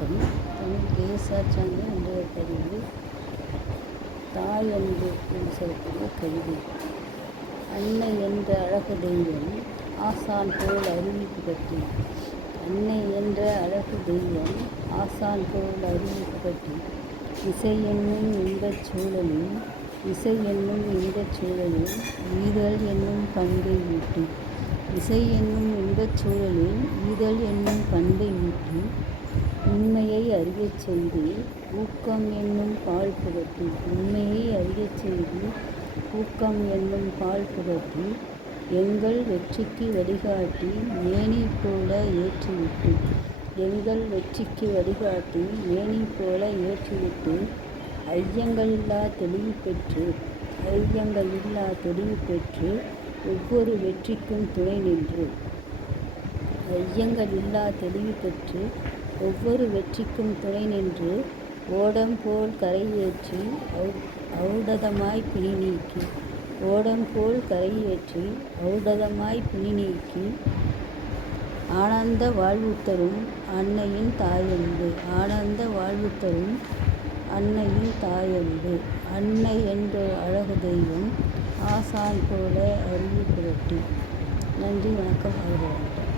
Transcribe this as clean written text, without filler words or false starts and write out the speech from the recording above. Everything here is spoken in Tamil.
வணக்கம். தமிழ் கேஎஸ்ஆர் சேனல் இன்றைய பதிவு தாய் அன்பு என்று சொல்லக்கூடிய கவிதை. அன்னை என்ற அழகு தெய்வம் ஆசான் போல் அறிவிப்பு பற்றி. அன்னை என்ற அழகு தெய்வம் ஆசான் போல் அறிவிப்பு பற்றி. இசை என்னும் இன்பச் சூழலில் ஈதல் என்னும் பண்பை ஊட்டி. இசை என்னும் இன்பச் சூழலில் ஈதல் என்னும் பண்பை ஊட்டி. உண்மையை அறியச் செய்து ஊக்கம் என்னும் பால் புகட்டி. உண்மையை அறியச் செய்து ஊக்கம் என்னும் பால் புகட்டி. எங்கள் வெற்றிக்கு வழிகாட்டி மேனி போல ஏற்றிவிட்டு. எங்கள் வெற்றிக்கு வழிகாட்டி மேனி போல ஏற்றிவிட்டு. ஐயங்களில்லா தெளிவு பெற்று ஒவ்வொரு வெற்றிக்கும் துணை நின்று. ஐயங்களில்லா தெளிவு பெற்று ஒவ்வொரு வெற்றிக்கும் துணை நின்று. ஓடம் போல் கரையேற்றி ஔடதமாய் பிணி நீக்கி. ஓடம் போல் கரையேற்றி ஔடதமாய் பிணி நீக்கி. ஆனந்த வாழ்வு தரும் அன்னையின் தாயன்பு. ஆனந்த வாழ்வு தரும் அன்னையின் தாயன்பு. அன்னை என்ற அழகு தெய்வம் ஆசான் போல அறிவு புரட்டி. நன்றி, வணக்கம். அவர்கள்